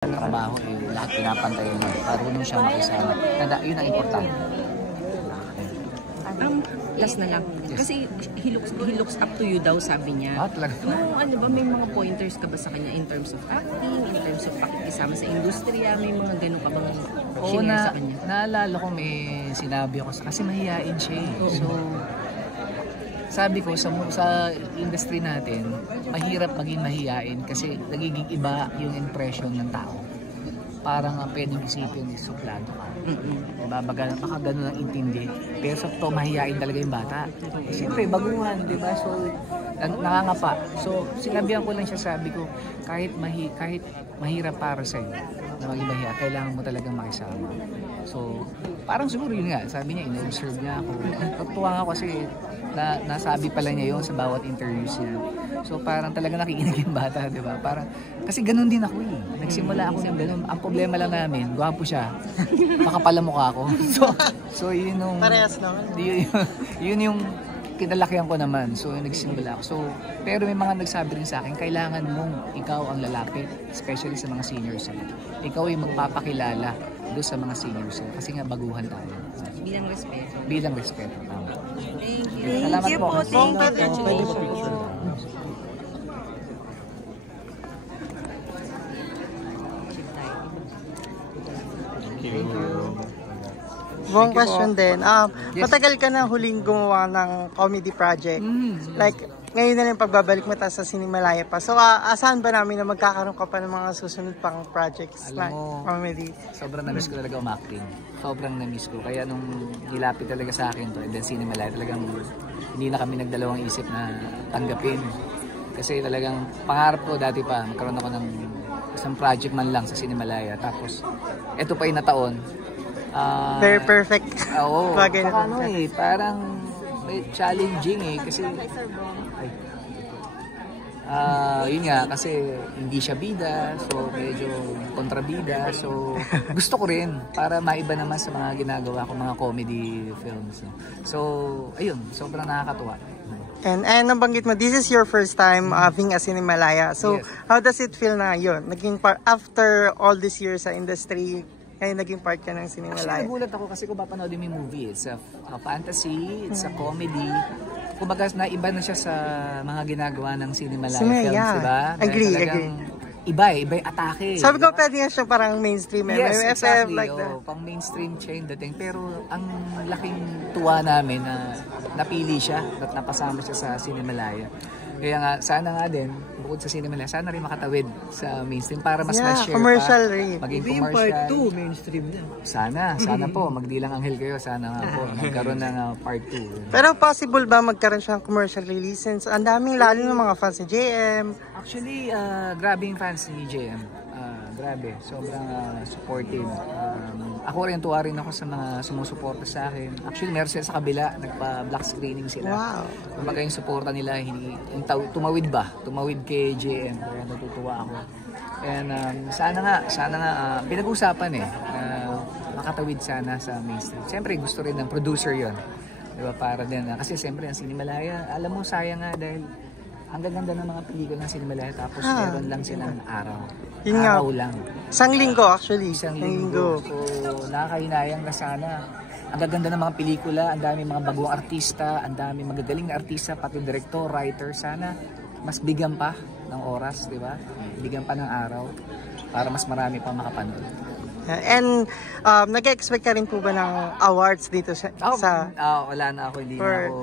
trabaho, lahat pinapantayan niya. Marunong siya makisama. Yun ang importante. Last na lang. Yes. Kasi he looks up to you daw, sabi niya. Talaga? Ano ba, may mga pointers ka ba sa kanya in terms of acting, in terms of pakikisama sa industriya, may mga ganun ka bang share sa kanya? Naalala ko may sinabi ako kasi mahihain siya eh. So, sabi ko sa industry natin, mahirap maging mahihain kasi nagiging iba yung impression ng tao. Parang pwedeng isipin suplado ka. Baka ganun ang intindi. Pero sa to, mahihain talaga yung bata. Siyempre, baguhan, di ba? So, nangangapa. So, sinabihan ko lang siya, sabi ko, kahit mahirap para sa'yo na maging mahiya, kailangan mo talagang makisama. So, parang siguro yun nga, sabi niya, in-observe niya ako. Natutuwa nga kasi nasabi pala niya yun sa bawat interviews niya. So parang talaga nakikinig yung bata, di ba? Parang, kasi ganun din ako eh. Nagsimula ako ng ganun. Ang problema lang namin, gwapo siya. Makapal ang mukha ko. So yun yung... Parehas naman. Yun yung kinalakihan ko naman. So nagsimula ako. So, pero may mga nagsabi rin sa akin, kailangan mong ikaw ang lalapit, especially sa mga seniors. Ikaw ay magpapakilala doon sa mga seniors. Kasi nga baguhan tayo. Bilang respeto. Bilang respeto. Thank you. Salamat po. Congratulations. Thank you. Wrong question din. Matagal ka na huling gumawa ng comedy project. Like, ngayon na lang pagbabalik mo sa Cinemalaya pa. So, asahan ba namin na magkakaroon ka pa ng mga susunod pang projects na comedy? Sobrang na-miss ko talaga umacting. Sobrang na-miss ko. Kaya nung nilapit talaga sa akin to, and then Cinemalaya, talagang hindi na kami nagdalawang isip na tanggapin. Kasi talagang pangarap ko dati pa, magkaroon ako ng isang project man lang sa Cinemalaya. Tapos, eto pa yung nataon. Very perfect. Oo. Parang may challenging eh. Kasi, yun nga, kasi hindi siya bida. So, medyo kontrabida. So, gusto ko rin para maiba naman sa mga ginagawa ko, mga comedy films. No? So, ayun, sobrang nakakatuwa. And nabanggit mo, this is your first time being a Cinemalaya. So, yes. How does it feel na yun? Naging after all these years sa industry, ngayon naging part ka ng Cinemalaya. Actually, nagulat ako kasi kung papanoodin mo yung movie. It's a fantasy, it's a comedy. Kumbaga, naiba na siya sa mga ginagawa ng Cinemalaya films, diba? Agree. Iba yung atake. Sabi ko, pwede nga siya parang mainstream. Yes, may exactly. like that. Pang mainstream chain dating. Pero ang laking tuwa namin na napili siya at napasama siya sa Cinemalaya. Kaya nga, sana nga din, bukod sa Cinemalaya, sana rin makatawid sa mainstream para mas ma-share commercial pa. rin. Maging Maybe commercial. part 2, mainstream na. Sana po, magdilang anghel kayo. Sana nga po, magkaroon ng part 2. Pero possible ba magkaroon siya ng commercial release? Since ang daming lalo ng mga fans ni JM. Actually, grabe yung fans ni JM. Grabe, sobrang supportive. Ako rin, tuwa rin ako sa mga sumusuporta sa akin. Actually, meron sila sa kabila, nagpa-black screening sila. Wow. Kumbaga yung suporta nila, tumawid kay JM. Kaya natutuwa ako. And sana nga, pinag-usapan makatawid sana sa mainstream. Siyempre, gusto rin ng producer yon, diba? Para din, kasi siyempre, ang Cinemalaya, alam mo, sayang nga dahil ang gaganda ng mga pelikula ng Cinemalaya tapos meron lang silang araw. Araw lang. Isang linggo actually. Isang linggo. So, nakakahinayang na sana. Ang gaganda ng mga pelikula, ang dami mga bagong artista, ang dami magagaling na artista, pati director, writer. Sana mas bigyan pa ng oras, di ba? Bigyan pa ng araw para mas marami pang makapanood. And nag-expect ka rin po ba ng awards dito sa wala na ako, hindi na ako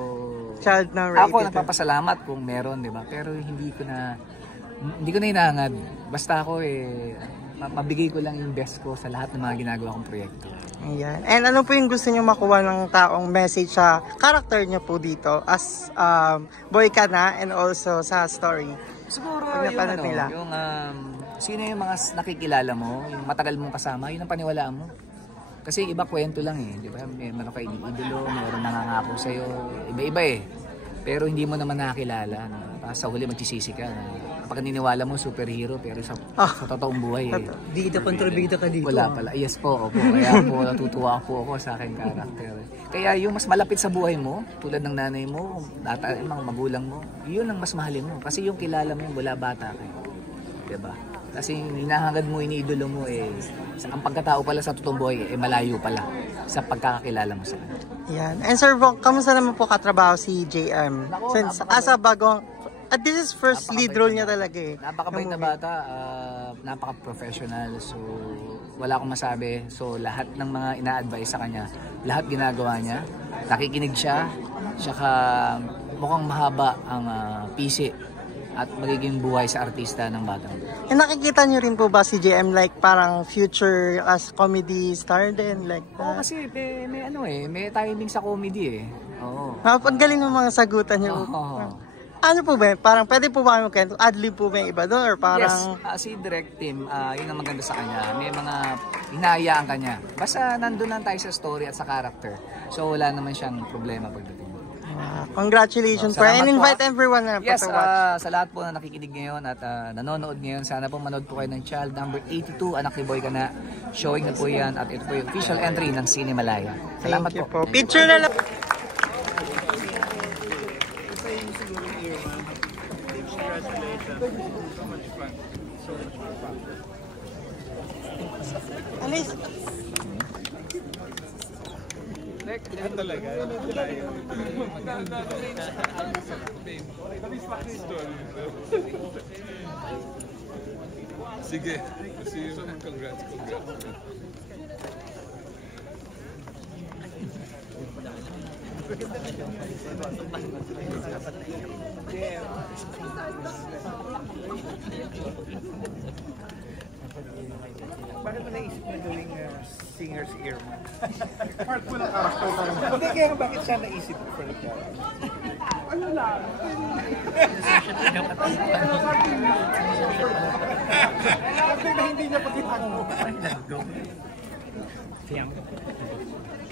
child na rated? Ako nagpapasalamat kung meron, di ba? Pero hindi ko na hinahangad. Basta ako mabigay ko lang yung best ko sa lahat ng mga ginagawa kong proyekto. Ayan. And ano po yung gusto niyo makuha ng taong message sa character niyo po dito as boy ka na and also sa story? Siguro yung sino yung mga nakikilala mo, yung matagal mong kasama, yun ang paniwalaan mo. Kasi iba kwento lang di ba? Meron ka idolo, meron nangangako sa'yo, iba-iba Pero hindi mo naman nakakilala. Tapos sa huli magsisisi ka. Kapag niniwala mo superhero, pero sa totoong buhay Bida kontrabida ka dito. Wala pala. Yes po, opo. Kaya po natutuwa po ako sa aking karakter. Kaya yung mas malapit sa buhay mo, tulad ng nanay mo, mga magulang mo, yun ang mas mahalin mo. Kasi yung kilala mo yung wala bata ka. Diba? Kasi hinahangad mo, iniidolo mo ang pagkatao pala sa totoong buhay malayo pala sa pagkakakilala mo sa kanya. Yan. And Sir Bong, kamusta naman po katrabaho si JM? Nako, Since asa bagong, at this is first lead role niya talaga eh. Napakabait na bata, napaka-professional, so wala akong masabi. So lahat ng mga ina-advise sa kanya, lahat ginagawa niya, nakikinig siya, saka mukhang mahaba ang PC at magiging buhay sa artista ng batang. And nakikita niyo rin po ba si JM like parang future as comedy star din? Like, Oo, kasi may timing sa comedy Oo. Pag galing ng mga sagutan niyo. Oo. Ano po ba? Parang pwede po ba kami magkwento? Adlib po ba yung iba doon? Or parang... Yes, si Direct Team, yun ang maganda sa kanya. May mga hinahayaan kanya. Basta nandun lang tayo sa story at sa character. So wala naman siyang problema pagdating. Congratulations po. Salamat And po, invite everyone na Yes, to watch. sa lahat po na nakikinig ngayon at nanonood ngayon, sana po manood po kayo ng Child number 82, Anak ni Boy Ka Na. Showing na po yan at ito po yung official entry ng Cinemalaya. Salamat Thank you po. po. Picture na lang. Alis. Sige, congrats. Bakit mo naisip na gawing singer's earman? Part mo ng character pa rin. Hindi, kaya bakit siya naisip for the character? Ano lang? Kasi na hindi niya pagkitang mo.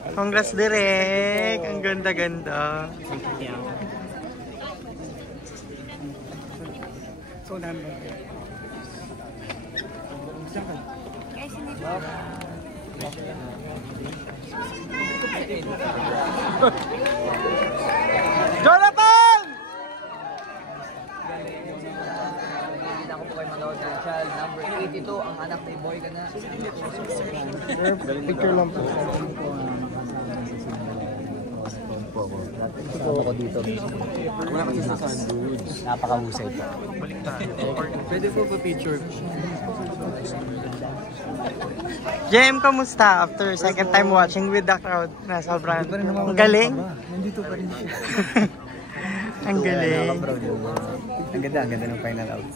Congrats Direk. Ang ganda-ganda. So, nandun. Jonathan! Hindi ako po kayo manood ng Child number 82, ang Anak ni Boy Ka Na. Picture lang po. Ito ako dito. Wala kasi sa Sandwich. Napakahusay po. Pwede po pa picture. JM, kamusta after second time watching with the crowd na sobrang ang galing? Nandito pa rin siya. Ang galing. Ang ganda ng final out.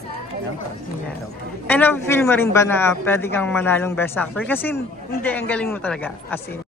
Yeah. And na-feel mo rin ba na pwede kang manalong best actor? Kasi hindi, ang galing mo talaga. As in,